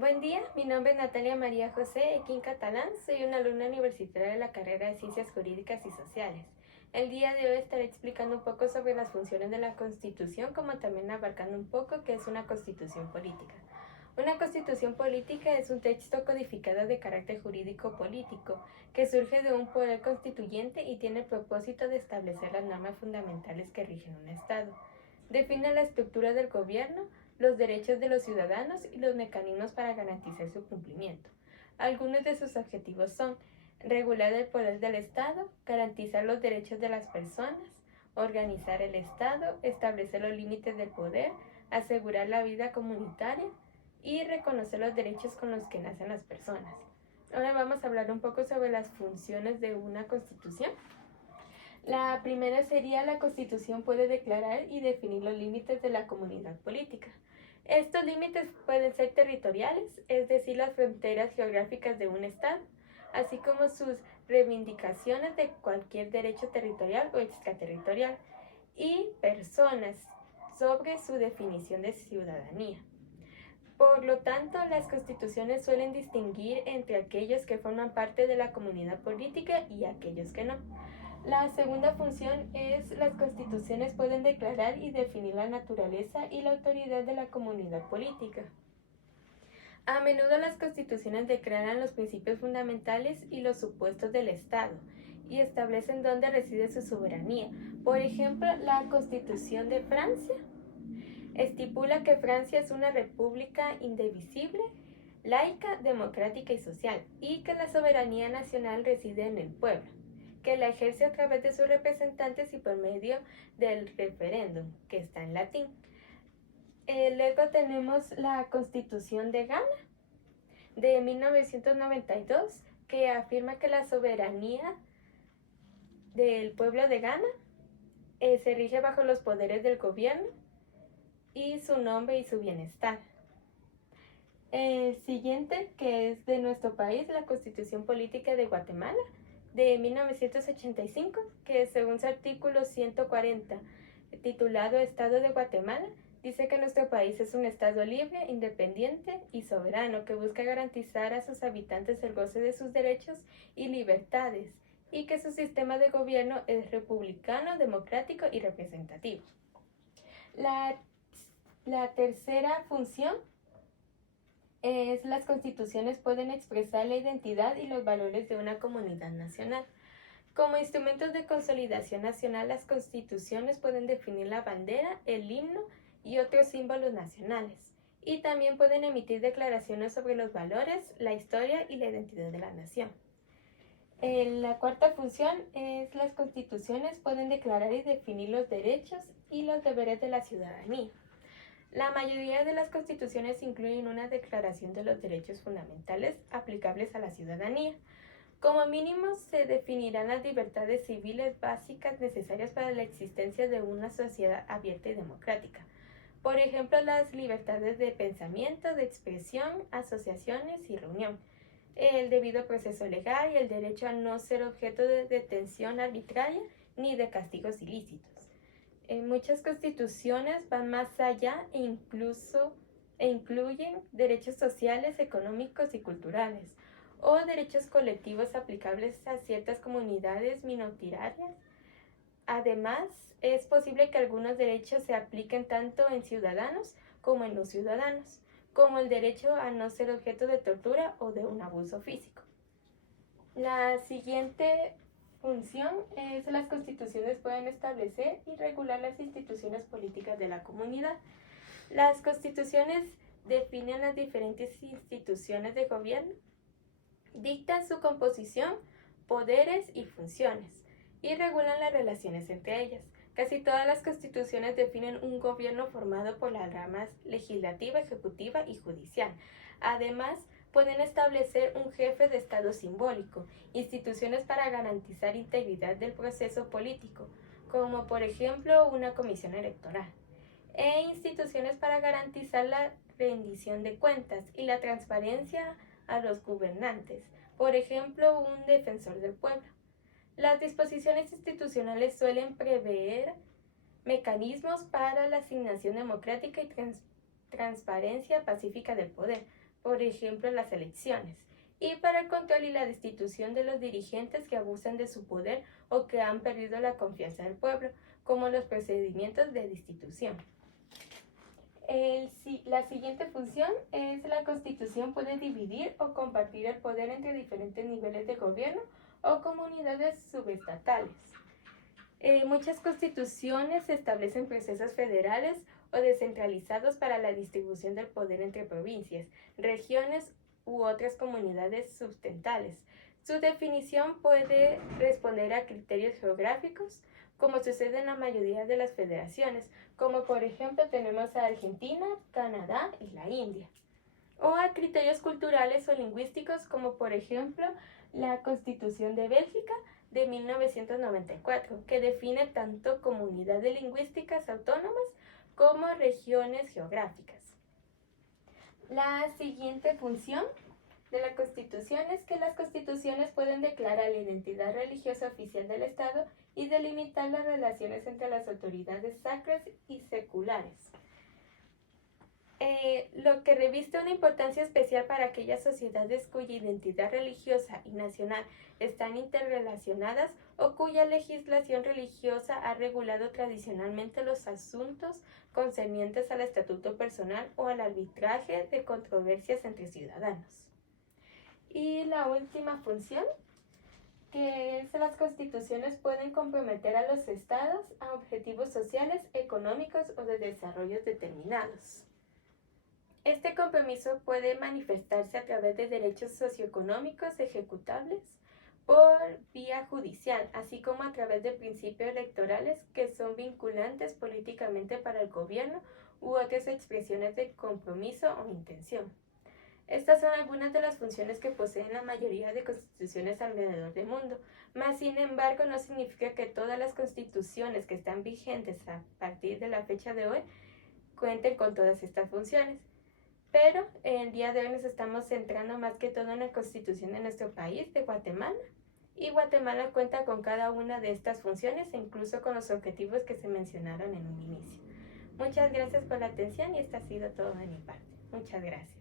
Buen día, mi nombre es Natalia María José Equín Catalán, soy una alumna universitaria de la carrera de Ciencias Jurídicas y Sociales. El día de hoy estaré explicando un poco sobre las funciones de la Constitución, como también abarcando un poco qué es una Constitución política. Una Constitución política es un texto codificado de carácter jurídico político, que surge de un poder constituyente y tiene el propósito de establecer las normas fundamentales que rigen un Estado. Define la estructura del gobierno, los derechos de los ciudadanos y los mecanismos para garantizar su cumplimiento. Algunos de sus objetivos son regular el poder del Estado, garantizar los derechos de las personas, organizar el Estado, establecer los límites del poder, asegurar la vida comunitaria y reconocer los derechos con los que nacen las personas. Ahora vamos a hablar un poco sobre las funciones de una constitución. La primera sería: la Constitución puede declarar y definir los límites de la comunidad política. Estos límites pueden ser territoriales, es decir, las fronteras geográficas de un Estado, así como sus reivindicaciones de cualquier derecho territorial o extraterritorial, y personas, sobre su definición de ciudadanía. Por lo tanto, las constituciones suelen distinguir entre aquellos que forman parte de la comunidad política y aquellos que no. La segunda función es: las constituciones pueden declarar y definir la naturaleza y la autoridad de la comunidad política. A menudo las constituciones declaran los principios fundamentales y los supuestos del Estado y establecen dónde reside su soberanía. Por ejemplo, la Constitución de Francia estipula que Francia es una república indivisible, laica, democrática y social, y que la soberanía nacional reside en el pueblo, que la ejerce a través de sus representantes y por medio del referéndum, que está en latín. Luego tenemos la Constitución de Ghana, de 1992, que afirma que la soberanía del pueblo de Ghana se rige bajo los poderes del gobierno y su nombre y su bienestar. El siguiente, que es de nuestro país, la Constitución Política de Guatemala, de 1985, que según su artículo 140, titulado Estado de Guatemala, dice que nuestro país es un Estado libre, independiente y soberano que busca garantizar a sus habitantes el goce de sus derechos y libertades, y que su sistema de gobierno es republicano, democrático y representativo. La tercera función es: las constituciones pueden expresar la identidad y los valores de una comunidad nacional. Como instrumentos de consolidación nacional, las constituciones pueden definir la bandera, el himno y otros símbolos nacionales, y también pueden emitir declaraciones sobre los valores, la historia y la identidad de la nación. La cuarta función es: las constituciones pueden declarar y definir los derechos y los deberes de la ciudadanía. La mayoría de las constituciones incluyen una declaración de los derechos fundamentales aplicables a la ciudadanía. Como mínimo, se definirán las libertades civiles básicas necesarias para la existencia de una sociedad abierta y democrática. Por ejemplo, las libertades de pensamiento, de expresión, asociaciones y reunión, el debido proceso legal y el derecho a no ser objeto de detención arbitraria ni de castigos ilícitos. Muchas constituciones van más allá e incluyen derechos sociales, económicos y culturales, o derechos colectivos aplicables a ciertas comunidades minoritarias. Además, es posible que algunos derechos se apliquen tanto en ciudadanos como en no ciudadanos, como el derecho a no ser objeto de tortura o de un abuso físico. La siguiente función es: las constituciones pueden establecer y regular las instituciones políticas de la comunidad. Las constituciones definen las diferentes instituciones de gobierno, dictan su composición, poderes y funciones, y regulan las relaciones entre ellas. Casi todas las constituciones definen un gobierno formado por las ramas legislativa, ejecutiva y judicial. Además, pueden establecer un jefe de Estado simbólico, instituciones para garantizar integridad del proceso político, como por ejemplo una comisión electoral, e instituciones para garantizar la rendición de cuentas y la transparencia a los gobernantes, por ejemplo un defensor del pueblo. Las disposiciones institucionales suelen prever mecanismos para la asignación democrática y transparencia pacífica del poder, por ejemplo las elecciones, y para el control y la destitución de los dirigentes que abusan de su poder o que han perdido la confianza del pueblo, como los procedimientos de destitución. La siguiente función es: la Constitución puede dividir o compartir el poder entre diferentes niveles de gobierno o comunidades subestatales. Muchas constituciones establecen procesos federales o descentralizados para la distribución del poder entre provincias, regiones u otras comunidades sustentales. Su definición puede responder a criterios geográficos, como sucede en la mayoría de las federaciones, como por ejemplo tenemos a Argentina, Canadá y la India, o a criterios culturales o lingüísticos, como por ejemplo la Constitución de Bélgica de 1994, que define tanto comunidades lingüísticas autónomas como regiones geográficas. La siguiente función de la Constitución es que las constituciones pueden declarar la identidad religiosa oficial del Estado y delimitar las relaciones entre las autoridades sacras y seculares. Lo que reviste una importancia especial para aquellas sociedades cuya identidad religiosa y nacional están interrelacionadas o cuya legislación religiosa ha regulado tradicionalmente los asuntos concernientes al estatuto personal o al arbitraje de controversias entre ciudadanos. Y la última función, que es: las constituciones pueden comprometer a los estados a objetivos sociales, económicos o de desarrollos determinados. Este compromiso puede manifestarse a través de derechos socioeconómicos ejecutables por vía judicial, así como a través de principios electorales que son vinculantes políticamente para el gobierno u otras expresiones de compromiso o intención. Estas son algunas de las funciones que poseen la mayoría de constituciones alrededor del mundo, mas sin embargo no significa que todas las constituciones que están vigentes a partir de la fecha de hoy cuenten con todas estas funciones. Pero el día de hoy nos estamos centrando más que todo en la constitución de nuestro país, de Guatemala, y Guatemala cuenta con cada una de estas funciones e incluso con los objetivos que se mencionaron en un inicio. Muchas gracias por la atención y esto ha sido todo de mi parte. Muchas gracias.